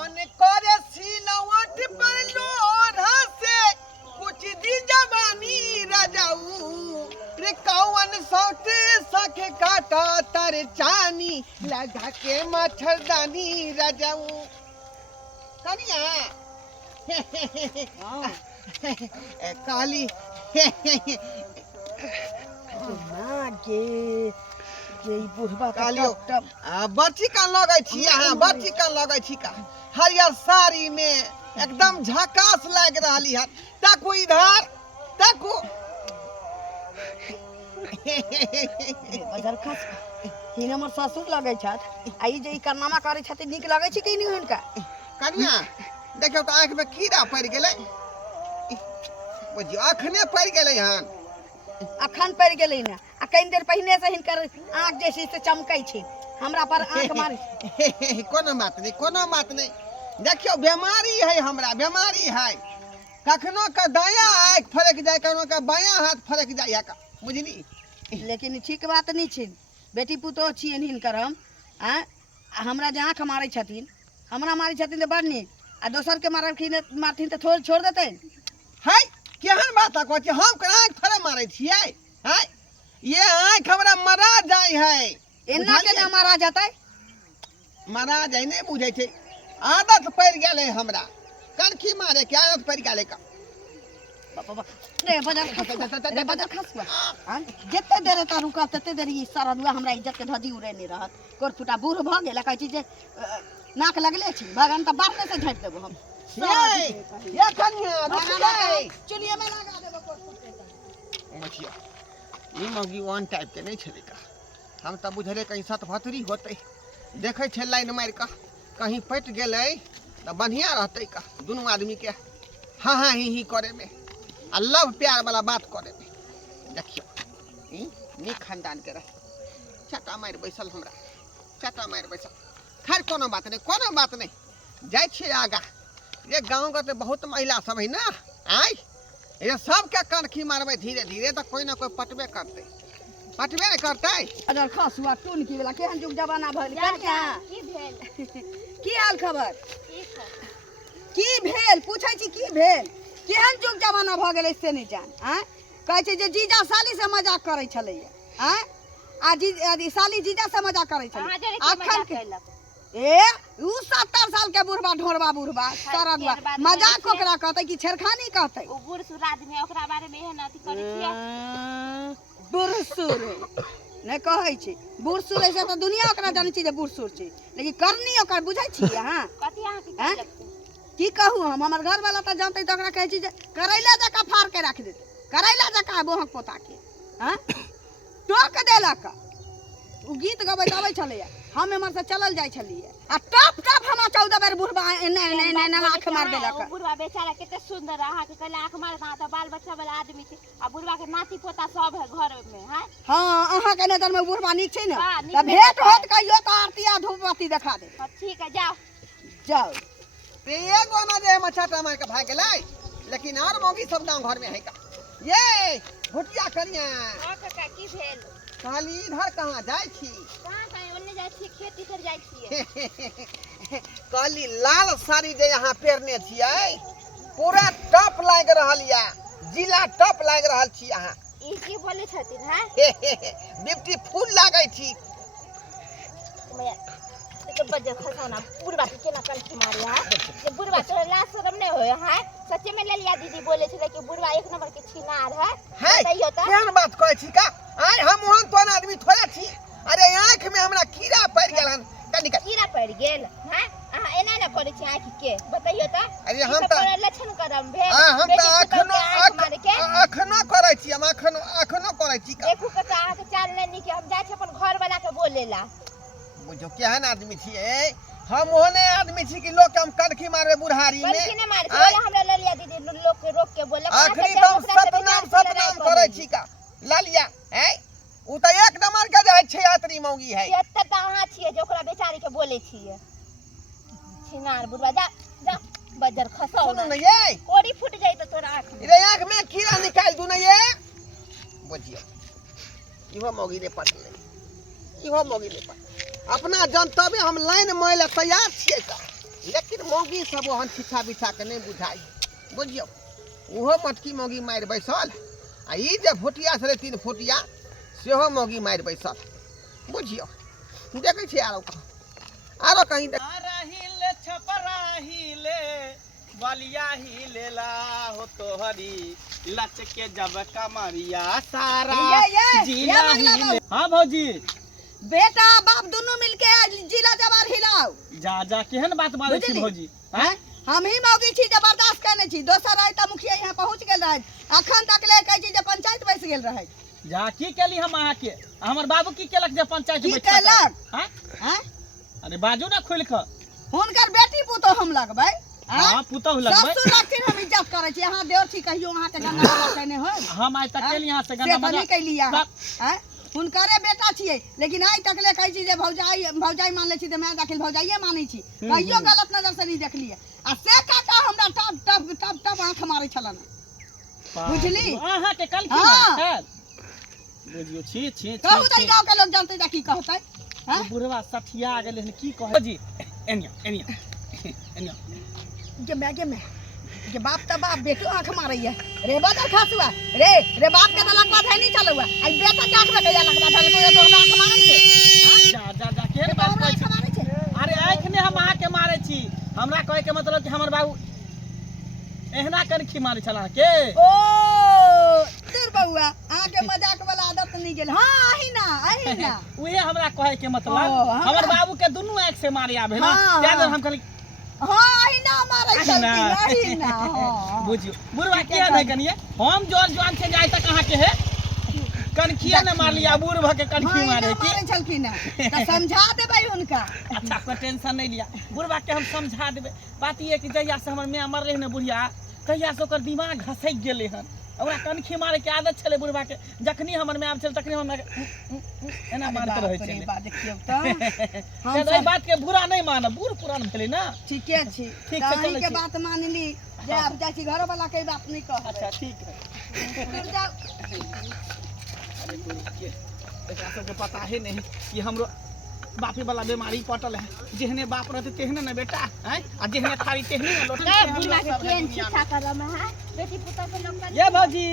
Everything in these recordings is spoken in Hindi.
मन करे सिलवट पर लोढ़ा से कुछ दी जवानी रजाऊ रे कौन सौते सखे काटा तर चानी लगा के मच्छरदानी रजाऊ कनिया काली मागे ये बुढ़वा काली बच्ची का लगे छी अहाँ बच्ची का लगे छी का हरियर साड़ी में एकदम झकास लग रही है ताकू इधर ताकू बाजार खस ही हमर ससुर लगे छत आई जे करनामा करे छथि निक लगे छी कि नहीं हुनका कनिया देखियो तो आंख में कीड़ा पड़ गेलै बुझियो अखने पड़ गेलै हन अखन पड़ गेलै ना आ कई देर पहले से हिनकर आंख जैसे से चमकै छै हमरा पर आंख मारे कोनो बात नहीं देखियो बीमारी है हमरा बीमारी है कखनो का दाया आंख फरक जाए कखनो का बायां हाथ फरक जाए का बुझली लेकिन ठीक बात नहीं छै बेटी पुतोह छियन हिनकर हम हमरा जे आंख मारै छथिन हमरा मारै छथिन त बड़ नीक आ दोसर के मारथिन त थोड़ छोड़ देतै है केहन बात कहै छी हम आंख थोड़े मारै छियै है ये आंख हमरा मरा जाय है एना के ना मारा जातै मरा जाय नहीं बुझै छै आदत पड़ गेलै हमरा कनखी मारे के आदत पड़ गेलै का रे बदर खसवा जते देर त रुका तते देर ई सारा दुआ हमरा इज्जत के धजी उड़े नहीं रहत कोर फुटा बूढ़ भ गेल कहै छी जे नाक लगले छी भगन त बारने से झट देबो हम ये कन्या रुकिए चलिए में लगा देबो कोर फुटे मछिया ई मगी वन टाइप के नहीं छले का हम त बुझले कहीं सत भतरी होतै देखै छै लाइन मार का कहीं पट गेलै त बढ़िया रहतै का दोनों आदमी के हाँ हाँ ही करे में आ लव प्यार वाला बात करे में देखियो ई नी खानदान के रह चटा मार बैसल हमरा चटा मार बैसल खैर कोनो बात नहीं जाय छी आगा ये गांव का तो बहुत महिला सब है ना आई ये सब के कनखी मारबे धीरे धीरे तो कोई ना कोई पटबे नहीं करते अगर खसुआ टून की वाला केहन जुग जमाना भइल कन्या की भेल की हाल खबर ठीक है की भेल पूछै छी की भेल केहन जुग जमाना भ गेलै से नहीं जान कहै छै जे जीजा साली से मजाक करै छलैया आ जी साली जीजा से मजाक करै छलै अखन के ए उ 70 साल के बुढ़बा ढोरबा बुढ़बा सारा मजाक ओकरा कहतै कि छेड़खानी कहतै ओ बूढ़ सूढ़ आदमी ओकरा बारे में एहन अथी करै छियै बूढ़ सूढ़ नहीं कहै छै बूढ़ सूढ़ ऐसे तो दुनिया ओकरा जानै छै जे बूढ़ सूढ़ छै लेकिन करनी ओकर बुझै छी अहाँ कथि अहाँ के की लगतै की कहू हम हमर घर वाला त जानतै त ओकरा कहै छी जे करैला जका फाड़ के रख देतै करैला जका बोहक पोता के टोक देलक उ गीत गबैत आबै छलैया हम एमर से चलल जाय छलिए आ टप टप हम 14 बेर बुढ़बा ने आंख मार देलक बुढ़वा बेचारा कते सुंदर अहाँ के कहले आंख मार दा त बाल बच्चा वाला आदमी छै आ बुढ़वा के नाती पोता सब है घर में है हां अहाँ के नजर में बुढ़बा नीक छै ना हाँ, त भेंट होत कहियो त आरती आ धूपबत्ती देखा दे ठीक है जाओ जाओ ते एगो ना जे मछाटा मार के भाग गेलै लेकिन और मौगी सब गांव घर में है का ये भुटिया करिया हां काका की भेल काली इधर कहां जाय छी कहां कहीं ओन्ने जाय छी खेती कर जाय छी काली लाल साड़ी जे यहाँ पहनने छियै पूरा टॉप लाग रहल या जिला टॉप लाग रहल छी यहाँ ई की बोले छथिन हैं ब्यूटीफुल लागै छी मैं तो बजे खसौना बुढ़वा के केना कनखी मारे है ये बुढ़वा तो लाज शर्म नहीं होय है सच्चे में ललिया दीदी बोले छले कि बुढ़वा एक नंबर के छिनार है बताइयो त केहन बात कहै छी का आय हम ओहन तोन आदमी थोड़ा छी अरे आंख में हमरा कीड़ा पड़ गेलन कनिका कीड़ा पड़ गेल हैं अहाँ एना ना करे छी आंख के बताइयो त अरे हम त लक्षण करम भेल हम त अखनो करै छी हम अखनो करै छी का देखू कका अहाँ के चाल नहीं नीक हम जाय छी अपन घर वाला के बोलेला बुझो केहन आदमी छियै हम ओहने आदमी छी कि लोग हम कनखी मारबे बुढ़ारी में कनखी ने मारे बोले हमरा ललिया दीदी लोग के रोक के बोले आखरी तो सतनाम करे छी का ललिया हैं उ त एक नंबर के जाय छै यात्री मौगी है एते त अहाँ छियै जे ओकरा बेचारी के बोले छियै छिनार बुढ़वा जा जा बजर खसौ सुन न ये कोड़ी फूट जाई त तोरा आंख में रे आंख में कीड़ा निकाल दू न ये बुझियो इहो मौगी रे पटले इहो मौगी रे पट अपना जनतबे हम लाइन मोइले तैयार छियै का लेकिन मौगी सब ओहन छिछा बिछा के नहीं बुझाई बुझियो ओहो मटकी मौगी मारि बैसल आ ई जे फुटिया छलै 3 फुटिया सेहो मौगी मारि बैसल बुझियो देखै छी आरो कहीं हिले छपरा हिले बलिया हिलेला हो तोहरी लच के जब कमरिया सारा ये जिला मतलब हिले। हाँ भौजी बेटा बाप दोनों मिलके जिला जवार हिलाओ जा केहन बात बाजै छी बुझली? भौजी हैं? हम ही मौगी छी जे बर्दाश्त करने छी दोसर आइ त मुखिया यहाँ पहुँच गेल रहे अखन तक ले कहै छी जे पंचायत बैस गेल रहे जा की केली हम अहाँ के हमर बाबू की केलक जे पंचायत की बैठक? केलक? हाँ? हैं? अरे बाजू ना खोल के। हुनकर बेटी पुतो हम लगबै हैं? हाँ पुतहु लगबै ससुर लगथिन हम इज्जत करै छी अहाँ देवर छी कहियो अहाँ के गंगा बाबा कहने हो हम आज तक केली यहाँ से से गंगा तो नहीं मजा कैली हैं हुनकरे बेटा छियै लेकिन आइ तक ले कहै छी जे भौजाई मान ले छी त मैं दाखिल भौजाइये मानै छी कहियो गलत नजर से नहीं देखलिए आ से काका हमरा टप टप टप टप आंख मारै छलन बुझली? अहाँ के कल की हाँ। बात बुझियो छी छी कहू त गांव के लोग जानते जा की कहतै हैं? बुढ़वा सठिया गेलै हन की कहै जी एनिया एनिया एनिया के मैं के बाप त बाप बेटो आंख मारैया रे बदल खासुआ रे बाप के त लकवा धै नहीं चलुआ आई बेटा के आंख में कहिया लकवा धै कोई तो हमरा आंख मारै छै जा केहन बात कहै छी? मारै छै अरे आँख ने हम अहाँ के मारे छी हमरा कहे के मतलब कि हमर बाबू एहना कनखी मारे छला के ओ तेर बउआ अहाँ के मजाक वाला आदत नहीं गेल हां आही ना उहे हमरा कहे के मतलब ओ, हमर बाबू के दुनू आँख से मारे आबे ना हाँ, त्या हाँ। हम कहली हां आही ना मारै छलखिन आही ना हां बुझियो बुढ़वा किया नहीं कनिए हम जोर जवान से जाय तक अहाँ के है कनखिया ने मार लिया बूढ़ भ के कनखी मारे की मारै छलखिन त समझा देबै हुनका अच्छा कोई टेंशन नहीं लिया बुढ़वा के हम समझा देबे बात ये कि जहिया से हमर मां मरले न बुढ़िया तहिया से ओकर दिमाग घसक गेले हन ओकरा कनखी मारे के आदत छले बुढ़वा के जखनी हमर मां आब छल तखनी हम एना मारत रहे छले बात देखियो त से बात के बुरा नहीं मानब बूढ़ पुरान भेले ना ठीके छी ठीक से अहीं चलै के छी। बात मान ली जे आब जाइ छी घर वाला के बात नहीं कह अच्छा ठीक है दूर जाओ अरे गुरु के एकरा सबके पता है नहीं कि हमरो बापी वाला बीमारी पटल है जेहने बाप रहते तेहने न बेटा हैं आ जेहने थारी तेहने न लोटा ए बुढ़वा के केन शिक्षा करम है बेटी पुता के लोग कर ये भौजी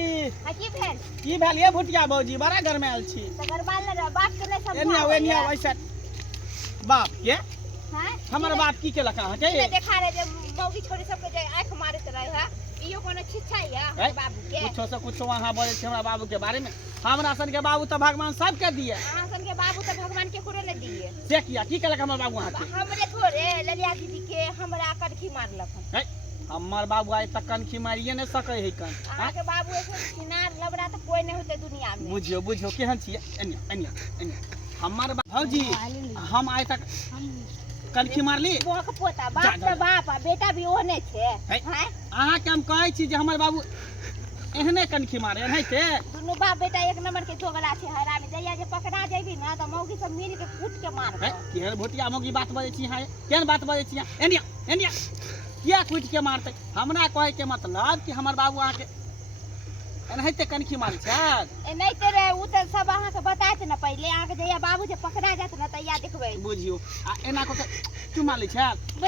आ की भेल की भेल ये भुटिया भौजी बड़ा घर में आयल छी तकर बाद ले बाप के नहीं समझा एनिया वैसे बाप के हैं हमर बाप की केलक अहाँ के ने देखा रे जे मौगी छोरी सब के जे आंख मारत रहे है इयो कोनो शिक्षा है हमर बाबू के कुछो से कुछो वहां बोले छै हमरा बाबू के बारे में हमरा सन के बाबू तो भगवान सब के दिए अहाँ सन के बाबू तो भगवान के कुरो ने दिए से किया की केलक हमर बाबू अहाँ के हमरे थोड़े ललिया दीदी के हमरा कनखी मारलक हन हैं? हमर बाबू आइ तक कनखी मारिए नहीं सकै है कन अहाँ के बाबू ऐसे किनार लबड़ा तो कोई नहीं होते दुनिया में बुझियो केहन छिए एनिया हमर भौजी हम आइ तक कनखी मारली बोक पोता बाप तो बाप आ बेटा भी ओने छे हैं? हैं अहाँ के हम कहै छी जे हमर बाबू एहने कनखी मारे एनाहिते दुनू बाप बेटा एक नंबर के जोगला छे हरा में जइया जे पकड़ा जइबी ना त मौगी सब मिल के कूट के मारबो हैं? केहन भोटिया मौगी बात बजै छी अहाँ केहन बात बजै छी अहाँ? एनिया किया कूट के मारते हमरा कहे के मतलब कि हमर बाबू अहाँ के एनाहिते कनखी मारै छथि ए नहीं तेरे उ त सब अहाँ के बताइत ना पहले अहाँ के जइया बाबू जे पकड़ा जात ना तइया देखबै बुझियो आ एना को चुमा लै छथि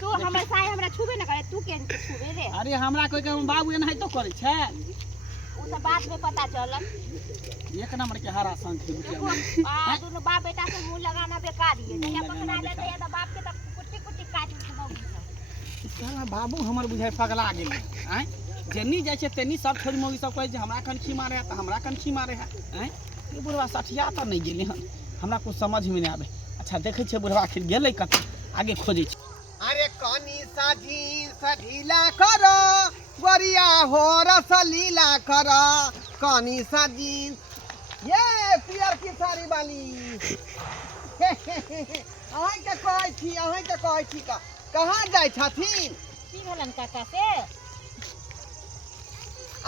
तू हमर साय हमरा छुबे ना करे तू केन छुबे रे अरे हमरा कोई के बाबू एनाहितो करै छै उ सब बात में पता चलल एक नंबर के हरा संख है भोटिया आ दुनू बाप बेटा से मुंह लगाना बेकार है जइया पकड़ा जात तइया त बाप के त कुट्टी कुट्टी काट के मौगी सब साला बाबू हमर बुझाइ पगला गेलै हैं जेनी जाइ छै तेनी सब छोरी मौगी सब कहै छै हमरा कनखी मारे है त हमरा कनखी मारे है हैं ई बुढ़वा सठिया त नहीं गेलै हन हमरा कुछ समझ में नहीं आबे अच्छा देखै छै बुढ़वा आखिर गेलै कत आगे खोजै छै अरे कनी साझी सढीला कर गोरिया हो रसलीला कर कनी साझी ये पियर की साड़ी वाली अहाँ के कहै छी का कहाँ जाइ छथिन की भेलन काका से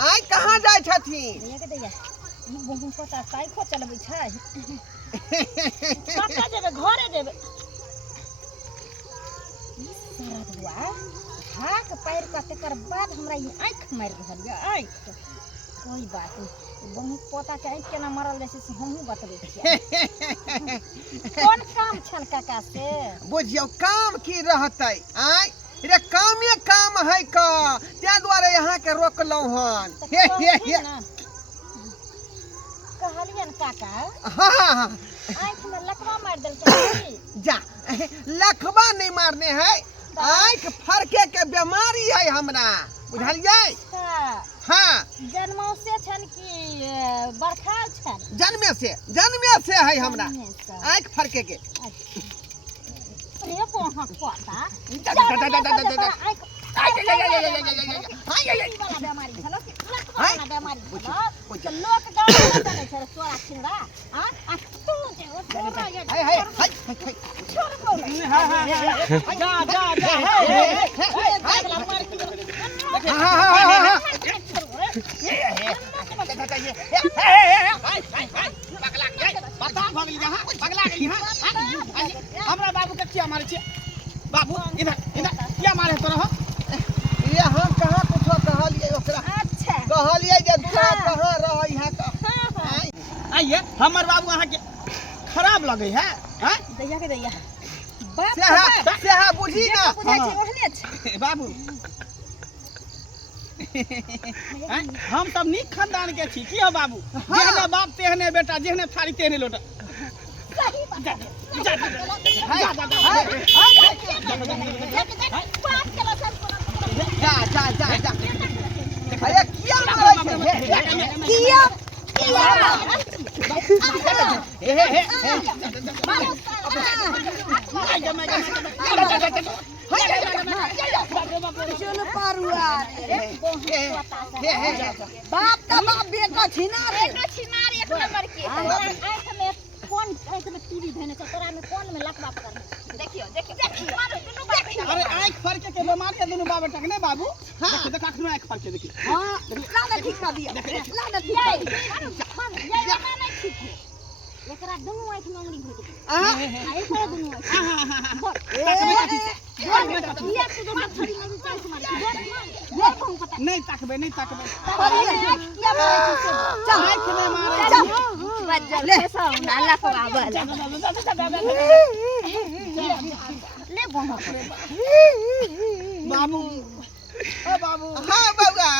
आइ कहाँ जाइ छथिन ये के दैया ई बहु पता साइको चलबै छै कतऽ जेबै घरे जेबै सारा दुआ हाथ पैर का तकर बाद हमरा ई आँख मारि रहल यऽ आँख कोई बात नहीं बहुत पोता के आँख केना मरल रहे से हमहूँ बतबै छियै कोन काम छन काका से बुझियो काम की रहतै आय रे कामे काम है का त्या द्वारे यहाँ के रोकलौ हन हे हे हे कहलियन काका हाँ आँख में लकवा मार देलकै जा लखबा नहीं मारने है आँख फरके के बीमारी है हमरा बुझलियै हाँ जन्मों से छन कि बरखा छन जन्मे से है हमरा आँख फरके के रे पोहा पोता बीमारी छलो कि बीमारी छलो लोक गाँव में चले छै तोरा छिंगरा आ तू जे ओ तोरा ये छोड़ को जा हमरा बाबू के किया मारे छियै बाबू इधर किया मारे तोरा ये हम कहाँ कुछो कहलियै ओकरा अच्छा कहलियै जे तोरा कहाँ रहै है का आइए हमर बाबू अहाँ के खराब लगे है हैं दैया से है बुझी ना बुझाइ छै ओहने छै बाबू हम सब नीक खानदान के छी की हो बाबू जेहने बाप तेहने बेटा जेहने थारी तेहने लोटा सही बात जा अरे किया मारै छै बाप का बाप बेटा छिनार एक नंबर की आँख में कौन आँख में टीवी धने छै तोरा में कौन में लकवा पकड़ देखियो मारो दुनु बाप अरे आँख फरके के बीमारी के दुनु बाबा टकने बाबू देख आँख में आँख फरके देखी हां लाना ठीक कर दिया लाना ठीक कर दिया ये वाला नहीं ठीक है एकरा दुनु आँख में अंगुरी भोट दे एकरा दुनु नहीं ताकबे क्या मारे चल आँख में मारे बज्जल कैसा नाला को बाबा ले बाबू ओ बाबू हाँ बउआ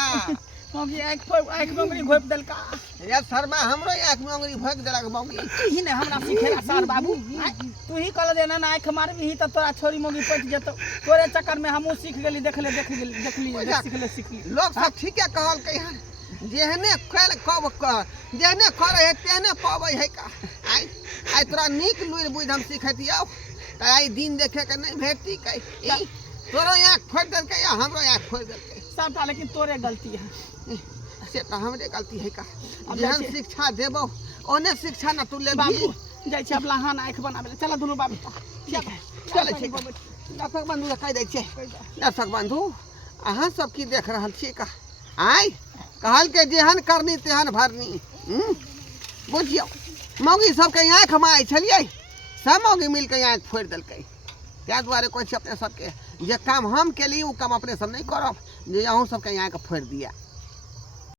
मौगी आँख में अंगुरी घोप देलका रे शर्मा हमरो आँख में अंगुरी भोक देलक मौगी ही ने हमरा सिखेला सर बाबू तू ही कहल जे ना आँख मारबी त तोरा छोरी मौगी पट जेतो तोरे चक्कर में हमहू सीख गेली देखली सीखली लोग सब ठीके कहल के यार जेहने कल कब जेहने करे है तेहने पाबै है का आई तोरा नीक लुइर बुझ हम सिखतियौ त आई दिन देखे के नहीं भेटती कई तोरो आँख फोड़ देलकै या हमरो आँख फोड़ देलकै सबटा लेकिन तोरे गलती है से त हमरे गलती है का जेहन शिक्षा देबो ओने शिक्षा ना तू ले बाबू जाय छै अबलाहान आँख बनाबे चल दुनु बाबू चले छै दर्शक बंधु कह दै छै दर्शक बंधु अहाँ सब की देख रहल छियै का आई कहल के जेहन करनी तेहन भरनी बुझियो मौगी सबके आँख मारै छलियै सब मौगी मिलके आँख फोड़ देलकै त्या दुआरे कहै छै अपने सबके जे काम हम केली उ काम अपने सब नहीं करब जे अहूँ सबके आँख फोड़ दिया